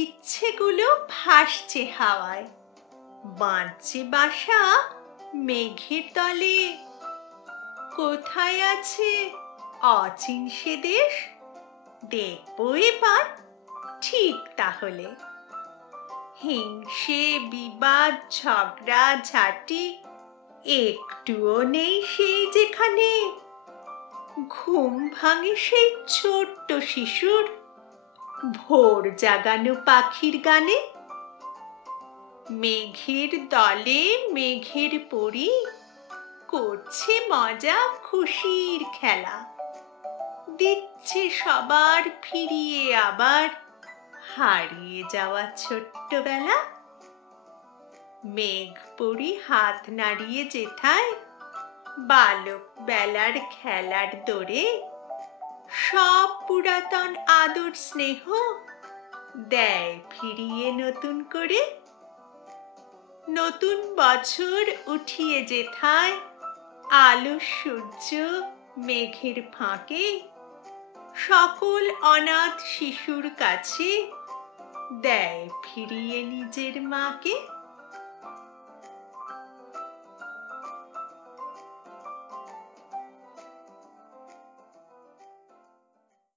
ইচ্ছেগুলো ভাসছে হাওয়ায়, বাঁধছে বাসা মেঘের তলে। কোথায় আছে অচিন সে দেশ, দেখবো এবার ঠিক তাহলে। হিংসে বিবাদ ঝগড়া ঝাঁটি একটুও নেই সেই যেখানে। ঘুম ভাঙে সেই ছোট্ট শিশুর ভোর জাগানো পাখির গানে। মেঘের দলে মেঘের পরি করছে মজা খুশির খেলা, দিচ্ছে সবার ফিরিয়ে আবার হারিয়ে যাওয়া ছোট্টবেলা। মেঘ পরি হাত নাড়িয়ে যেথায় বালক বেলার খেলার দোরে, সব পুরাতন আদর স্নেহ দেয় ফিরিয়ে নতুন করে। নতুন বছর উঠিয়ে যেথায় আলো সূর্য মেঘের ফাঁকে, সকল অনাথ শিশুর কাছে দেয় ফিরিয়ে নিজের মাকে।